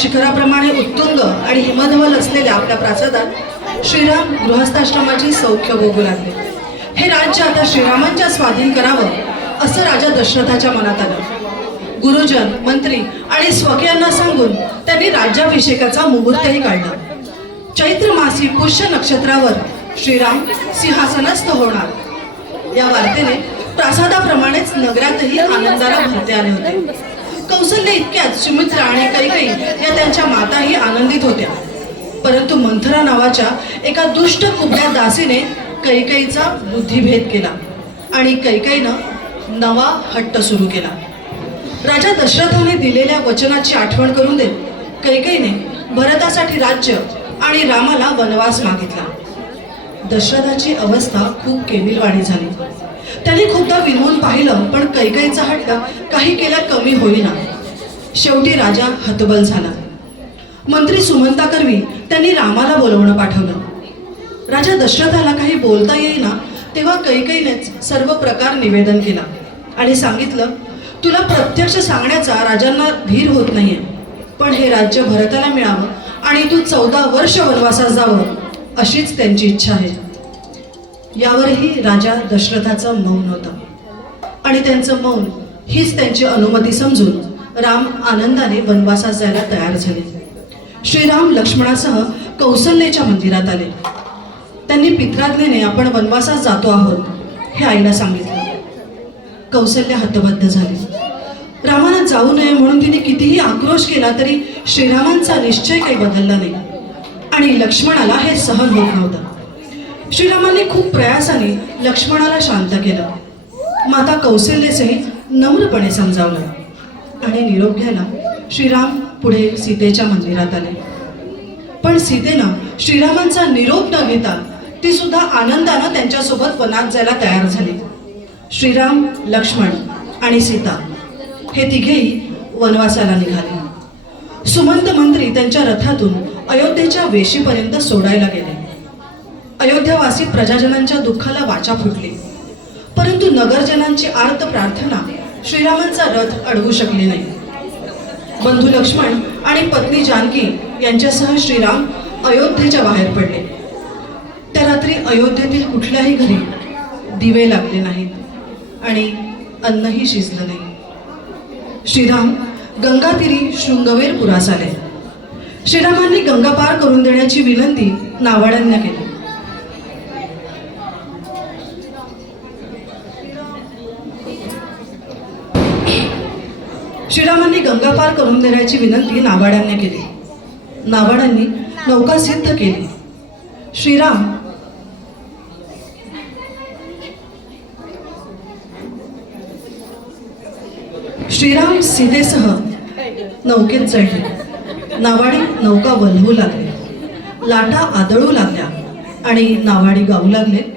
शिखराप्रमाणे उत्तुंग आणि हिमधवल असलेल्या आपल्या प्रासादात श्रीराम गृहस्थाश्रमाची सौख्य भोगू लागले. हे राज्य आता श्रीरामांच्या स्वाधीन करावं असं राजा दशरथाच्या मनात आलं. गुरुजन, मंत्री आणि स्वकीयांना सांगून त्यांनी राज्याभिषेकाचा मुहूर्तही काढला. चैत्र मासी पुष्य नक्षत्रावर श्रीराम सिंहासनस्थ होणार या वार्तेने प्रासादाप्रमाणेच नगरातही आनंदाला भरते आले होते. कौसल्य इतक्यात सुमित्रा आणि कैकेयी या त्यांच्या माताही आनंदित होत्या. परंतु मंथरा नावाच्या एका दुष्ट कुबड्या दासीने कैकेयीचा बुद्धिभेद केला आणि कैकेयीनं नवा हट्ट सुरू केला. राजा दशरथाने दिलेल्या वचनाची आठवण करून देत कैकेयीने भरतासाठी राज्य आणि रामाला वनवास मागितला. दशरथाची अवस्था खूप केविलवाणी झाली. त्याने खूपदा विनवून पाहिलं, पण कैकेयीचा हट्ट काही केल्या कमी होईना. शेवटी राजा हतबल झाला. मंत्री सुमंताकरवी त्यांनी रामाला बोलवणं पाठवलं. राजा दशरथाला काही बोलता येईना तेव्हा कैकेयीनेच सर्व प्रकार निवेदन केला आणि सांगितलं, तुला प्रत्यक्ष सांगण्याचा राजांना धीर होत नाहीये, पण हे राज्य भरताला मिळावं आणि तू 14 वर्ष वनवासात जावं अशीच त्यांची इच्छा आहे. यावरही राजा दशरथाचं मौन होतं आणि त्यांचं मौन हीच त्यांची अनुमती समजून राम आनंदाने वनवासात जायला तयार झाले. श्रीराम लक्ष्मणासह कौसल्येच्या मंदिरात आले. त्यांनी पित्राज्ञेने आपण वनवासात जातो आहोत हे आईला सांगितलं. कौसल्य हतबद्ध झाले. रामानं जाऊ नये म्हणून तिने कितीही आक्रोश केला तरी श्रीरामांचा निश्चय काही बदलला नाही आणि लक्ष्मणाला हे सहन होत नव्हतं. श्रीरामांनी खूप प्रयासाने लक्ष्मणाला शांत केलं. माता कौसल्येसही नम्रपणे समजावलं आणि निरोप घ्यायला श्रीराम पुढे सीतेच्या मंदिरात आले. पण सीतेनं श्रीरामांचा निरोप न घेता ती सुद्धा आनंदानं त्यांच्यासोबत वनात जायला तयार झाली. श्रीराम, लक्ष्मण आणि सीता हे तिघेही वनवासाला निघाले. सुमंत मंत्री त्यांच्या रथातून अयोध्येच्या वेशीपर्यंत सोडायला गेले. अयोध्यावासी प्रजाजनांच्या दुःखाला वाचा फुटली, परंतु नगरजनांची आर्त प्रार्थना श्रीरामांचा रथ अडवू शकली नाही. बंधू लक्ष्मण आणि पत्नी जानकी यांच्यासह श्रीराम अयोध्येच्या बाहेर पडले. त्या रात्री अयोध्येतील कुठल्याही घरी दिवे लागले नाहीत आणि अन्नही शिजलं नाही. श्रीराम गंगातीरी शृंगवेरपुरास आले. श्रीरामांनी गंगा पार करून देण्याची विनंती नावाड्यांना केली. श्रीरामांनी गंगा पार करून देण्याची विनंती नावाड्यांना केली. नावाड्यांनी नौका सिद्ध केली. श्रीराम सीतेसह नौकेत चढले. नावाडी नौका वल्हू लागले, लाटा आदळू लागल्या आणि नावाडी गाऊ लागले.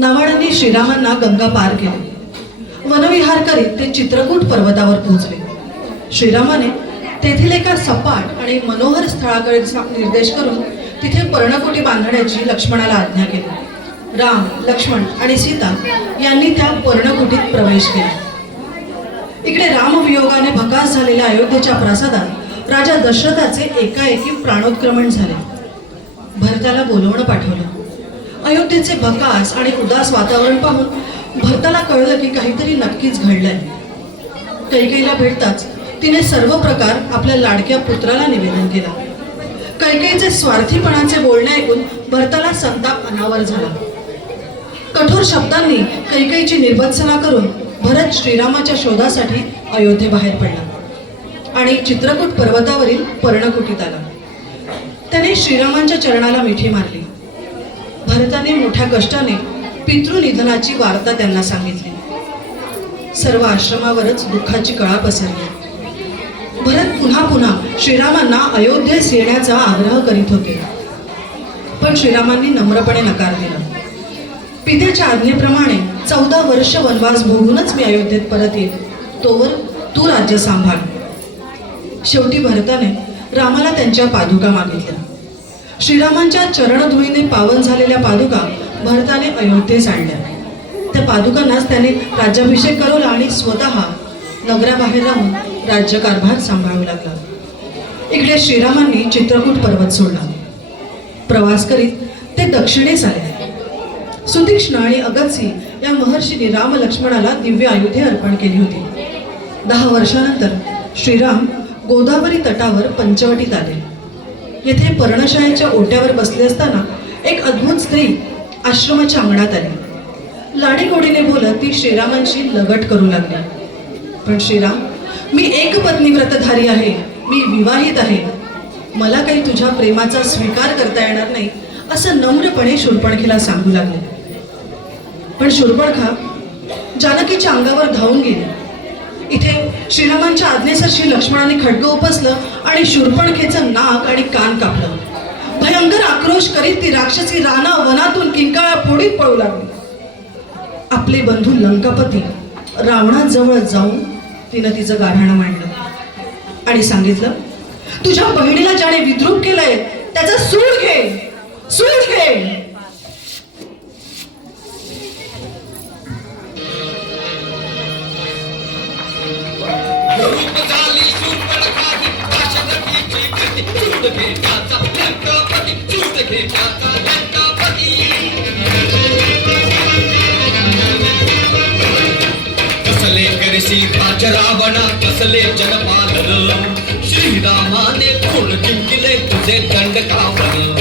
नावाडांनी श्रीरामांना गंगा पार केले. वनविहार करीत ते चित्रकूट पर्वतावर पोहोचले. श्रीरामाने तेथील एका सपाट आणि मनोहर स्थळाकडे निर्देश करून तिथे पर्णकुटी बांधण्याची लक्ष्मणाला आज्ञा केली. राम, लक्ष्मण आणि सीता यांनी त्या पर्णकुटीत प्रवेश केला. इकडे रामवियोगाने भकास झालेल्या अयोध्येच्या प्रासादात राजा दशरथाचे एकाएकी प्राणोत्क्रमण झाले. भरताला बोलवणं पाठवलं. अयोध्येचे भकास आणि उदास वातावरण पाहून भरताला कळलं की काहीतरी नक्कीच घडलंय. कैकेयीला भेटताच तिने सर्व प्रकार आपल्या लाडक्या पुत्राला निवेदन केला. कैकेयीचे स्वार्थीपणाचे बोलणे ऐकून भरताला संताप अनावर झाला. कठोर शब्दांनी कैकेयीची निर्भत्सना करून भरत श्रीरामाच्या शोधासाठी अयोध्येबाहेर पडला आणि चित्रकूट पर्वतावरील पर्णकुटीत आला. त्याने श्रीरामांच्या चरणाला मिठी मारली. भरताने मोठ्या कष्टाने पितृनिधनाची वार्ता त्यांना सांगितली. सर्व आश्रमावरच दुःखाची कळा पसरली. भरत पुन्हा पुन्हा श्रीरामांना अयोध्येस येण्याचा आग्रह करीत होते, पण श्रीरामांनी नम्रपणे नकार दिला. पित्याच्या आज्ञेप्रमाणे 14 वर्ष वनवास भोगूनच मी अयोध्येत परत येईल, तोवर तू राज्य सांभाळ. शेवटी भरताने रामाला त्यांच्या पादुका मागितल्या. श्रीरामांच्या चरणधुळीने पावन झालेल्या पादुका भरताने अयोध्येस आणल्या. त्या पादुकांनाच त्याने राज्याभिषेक करवला आणि स्वतः नगराबाहेर राहून राज्यकारभार सांभाळू लागला. इकडे श्रीरामांनी चित्रकूट पर्वत सोडला. प्रवास करीत ते दक्षिणेस आले. सुतीक्ष्ण आणि अगत्सिंह या महर्षींनी राम लक्ष्मणाला दिव्य आयुधे अर्पण केली होती. 10 वर्षानंतर श्रीराम गोदावरी तटावर पंचवटीत आले. येथे पर्णशाळेच्या ओट्यावर बसले असताना एक अद्भुत स्त्री आश्रमाच्या अंगणात आली. लाडीगोडीने बोलत ती श्रीरामांशी लगट करू लागली. पण श्रीराम, मी एक पत्नी व्रतधारी आहे, मी विवाहित आहे, मला काही तुझ्या प्रेमाचा स्वीकार करता येणार नाही असं नम्रपणे शूर्पणखेला सांगू लागले. पण शूर्पणखा जानकीच्या अंगावर धावून गेली. इथे श्रीरामांच्या आज्ञेसर श्री लक्ष्मणाने खड्ग उपसलं आणि शूर्पणखेचं नाक आणि कान कापलं. भयंकर आक्रोश करीत ती राक्षसी राणा वनातून किंकाळ्या फोडीत पळू लागली. आपले बंधू लंकापती रावणाजवळ जाऊन तिनं तिचं गाऱ्हाणं मांडलं आणि सांगितलं, तुझ्या बहिणीला ज्याने विद्रूप केलंय त्याचा सूड घे, सूड घे. कसले करसी रावणा कसले जनपालन, श्रीरामाने कोण जिंकले तुझे दंड कावन.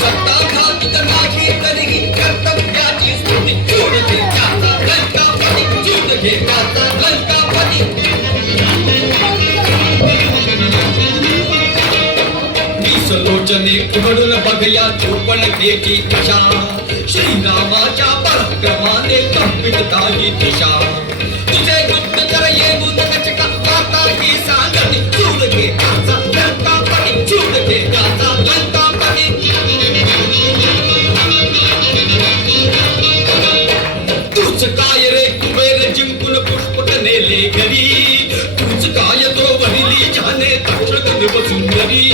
सत्ता घात नाही तरीही कर्तव्याची स्तुती, चूड घे त्याचा लंकापती, चूड घे त्याचा लंकापती. लोचने उघडून बघया चोपणखेची कशा, श्रीरामाच्या पराक्रमाने कंपित ही दिशा. तुझे गुप्तचर ये गुप्तचका आता ही सांगती, चूड घे त्याचा लंकापती, चूड घे त्याचा लंकापती. तूच काय रे कुबेर जिंकून पुष्पक नेले घरी, तूच काय तो वहिली जाने तक्षक सुंदरी.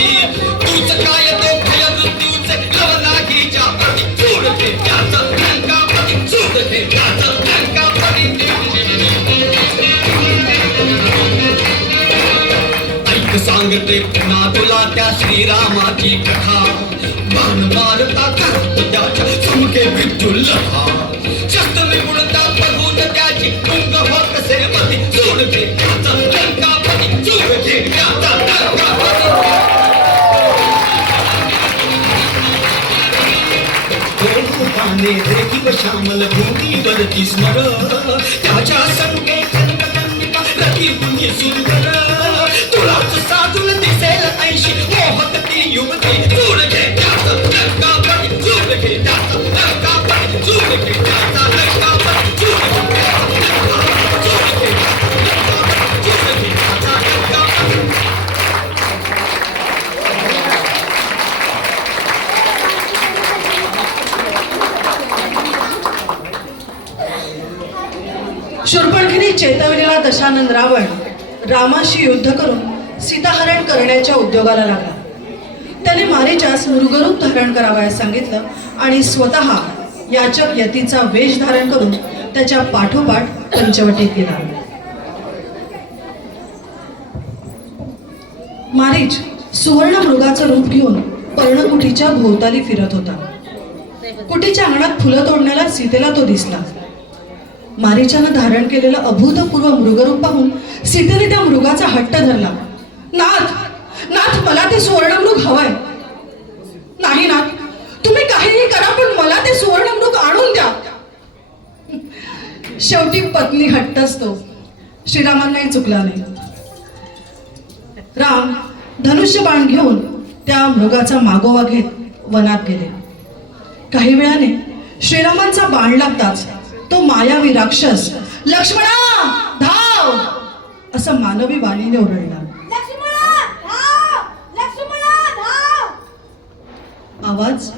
तूच काय तो भय मृत्यूचे लवनागीच्या पती, चूड घे त्याचा लंकापती, चूड घे त्याचा लंकापती. ऐक सांगते पुन्हा तुला त्या श्रीरामाची कथा, बाण मारता करत त्याच्या चमके विद्युल लखा. शस्त्र निपुणता बघून त्याची कुंग होत सेवती, चूड घे त्याचा लंकापती, चूड घे त्याचा लंकापती. देखील श्यामल भूमीवरती स्मर, त्याच्या संगे कनककन्निका रती पुण्य सुंदर. तुलाच साजून दिसेल ऐशी मोहक ती युवती, चूड घे त्याचा लंकापती, चूड घे त्याचा लंकापती, चूड घे त्याचा लंकापती, चूड घे त्याचा लंकापती, चूड घे त्याचा लंकापती. दशानन रावण रामाशी युद्ध करून सीताहरण करण्याच्या उद्योगाला लागला. त्याने मारीचास मृगरूप धारण करावयास सांगितलं आणि स्वतः याचक यतीचा वेश धारण करून त्याच्या पाठोपाठ पंचवटीत गेला. मारीच सुवर्ण मृगाचं रूप घेऊन पर्णकुटीच्या भोवताली फिरत होता. कुटीच्या अंगणात फुलं तोडण्याला सीतेला तो दिसला. मारीचानं धारण केलेलं अभूतपूर्व मृगरूप पाहून सीतेने त्या मृगाचा हट्ट धरला. नाथ, नाथ, मला ते सुवर्णमृग हवंय. नाही नाथ, तुम्ही काहीही करा पण मला ते सुवर्णमृग आणून द्या. शेवटी पत्नी हट्ट असतो. श्रीरामांनाही चुकला नाही. राम धनुष्य बाण घेऊन त्या मृगाचा मागोवा घेत वनात गेले. काही वेळाने श्रीरामांचा बाण लागताच तो मायावी राक्षस लक्ष्मणा धाव असं मानवी वाणीने ओरडला. आवाज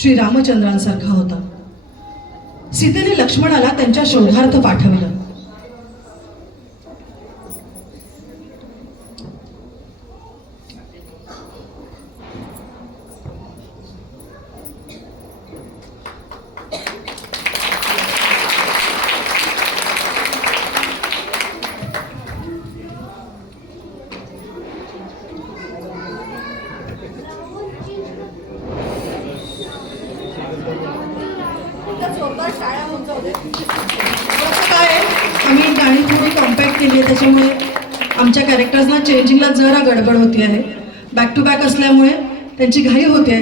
श्रीरामचंद्रांसारखा होता. सीतेने लक्ष्मणाला त्यांच्या शोधार्थ पाठवलं. काय आम्ही गाणी थोडी कॉम्पॅक्ट केली आहे, त्याच्यामुळे आमच्या कॅरेक्टर्सना चेंजिंगला जरा गडबड होती आहे. बॅक टू बॅक असल्यामुळे त्यांची घाई होते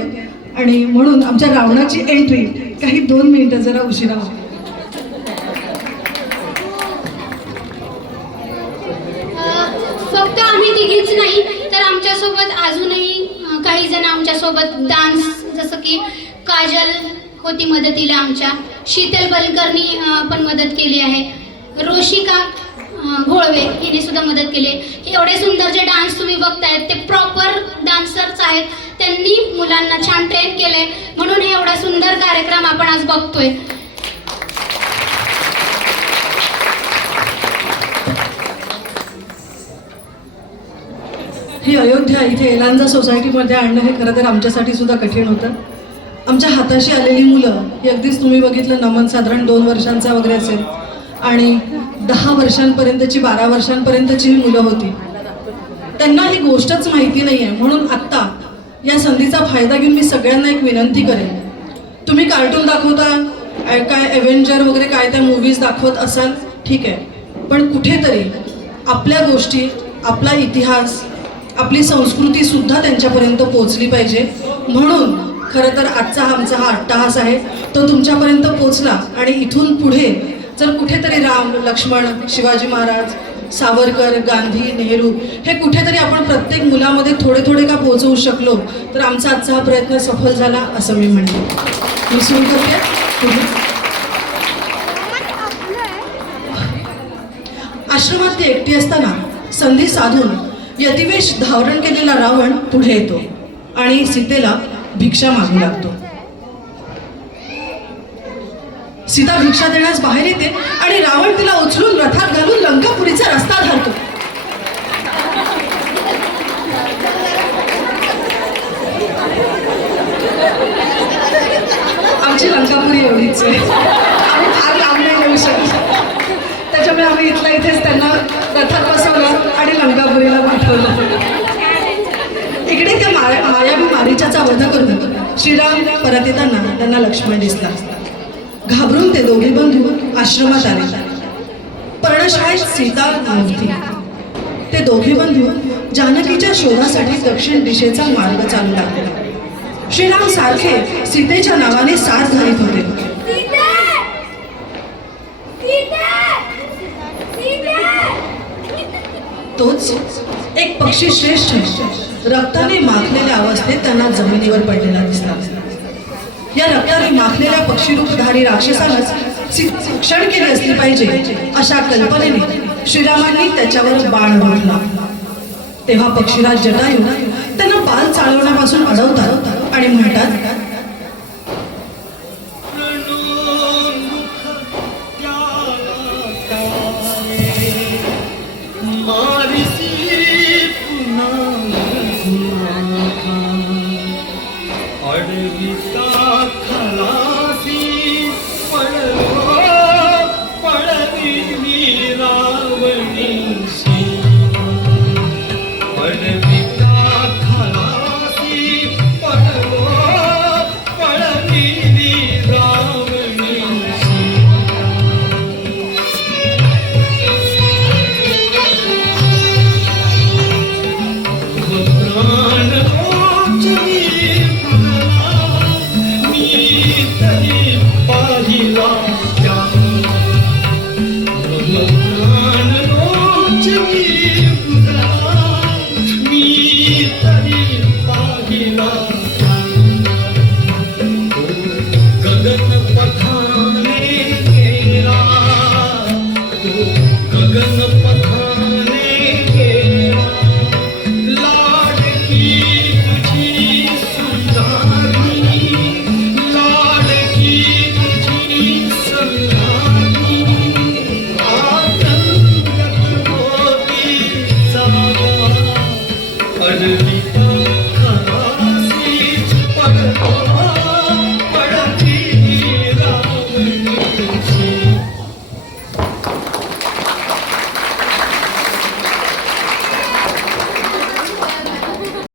आणि म्हणून आमच्या रावणाची एंट्री काही 2 मिनिटं जरा उशिरा होती. फक्त आम्ही तिघीच नाही तर आमच्यासोबत अजूनही काही जण आमच्यासोबत डान्स, जसं की काजल होती मदतीला आमच्या, शीतल बलकरनी पण मदत केली आहे, रोशिका घोळवे हिने सुद्धा मदत केली. एवढे सुंदर जे डान्स तुम्ही बघतायत ते प्रॉपर डान्सर्स आहेत. त्यांनी मुलांना छान ट्रेन केलंय म्हणून हे एवढा सुंदर कार्यक्रम आपण आज बघतोय. ही अयोध्या इथे एलांजा सोसायटीमध्ये आणणं हे खरं तर आमच्यासाठी सुद्धा कठीण होतं. आमच्या हाताशी आलेली मुलं ही अगदीच तुम्ही बघितलं नमन साधारण 2 वर्षांचा वगैरे असेल आणि 10 वर्षांपर्यंतची 12 वर्षांपर्यंतची ही मुलं होती. त्यांना ही गोष्टच माहिती नाही आहे. म्हणून आत्ता या संधीचा फायदा घेऊन मी सगळ्यांना एक विनंती करेन. तुम्ही कार्टून दाखवता, काय एव्हेंजर वगैरे काय त्या मूवीज दाखवत असाल ठीक आहे, पण कुठेतरी आपल्या गोष्टी, आपला इतिहास, आपली संस्कृती सुद्धा त्यांच्यापर्यंत पोहोचली पाहिजे. म्हणून खरं तर आजचा आमचा हा अट्टहास आहे तो तुमच्यापर्यंत पोहोचला आणि इथून पुढे जर कुठेतरी राम, लक्ष्मण, शिवाजी महाराज, सावरकर, गांधी, नेहरू हे कुठेतरी आपण प्रत्येक मुलामध्ये थोडे थोडे का पोहोचवू शकलो तर आमचा आजचा हा प्रयत्न सफल झाला असं मी म्हणते. मी सुरू करते. आश्रमात ती एकटी असताना संधी साधून यतिवेश धारण केलेला रावण पुढे येतो आणि सीतेला भिक्षा मागू लागतो. सीता भिक्षा देण्यास बाहेर येते आणि रावण तिला उचलून रथात घालून लंकापुरीचा रस्ता धरतो. आमची लंकापुरी एवढीच आहे, आम्ही फार लांब नाही येऊ शकत. त्याच्यामुळे आम्ही इथल्या इथेच त्यांना रथात बसवलं आणि लंकापुरीला पाठवलं. इकडे त्या मायावी मारीचाचा वध करून श्रीराम परत येताना त्यांना लक्ष्मण दिसला. घाबरून ते दोघे बंधू आश्रमात आले. पर्णशाळेत सीता नव्हती. ते दोघे बंधू जानकीच्या शोधासाठी दक्षिण दिशेचा मार्ग चालू लागले. श्रीराम सारखे सीतेच्या नावाने साथ घालीत होते. तोच एक पक्षी श्रेष्ठ रक्ताने माखलेल्या अवस्थेत त्यांना जमिनीवर पडलेला दिसला. या रक्ताने माखलेल्या पक्षीरूपधारी राक्षसालाच क्षण केली असली पाहिजे अशा कल्पनेने श्रीरामांनी त्याच्यावर बाण रोखला. तेव्हा पक्षीराज जटायू त्यांना बाल चालवण्यापासून अडवतात आणि म्हणतात, अडविता खलासी पडलो पडविली रावणी सीमा अडविता खलासी पडलो पडविली रावणी सीमा प्राण ओचली मी तरी पाहिला त्या प्राण ओचली मी तरी पाहिला गगन पथाने गेला तो गगन पथा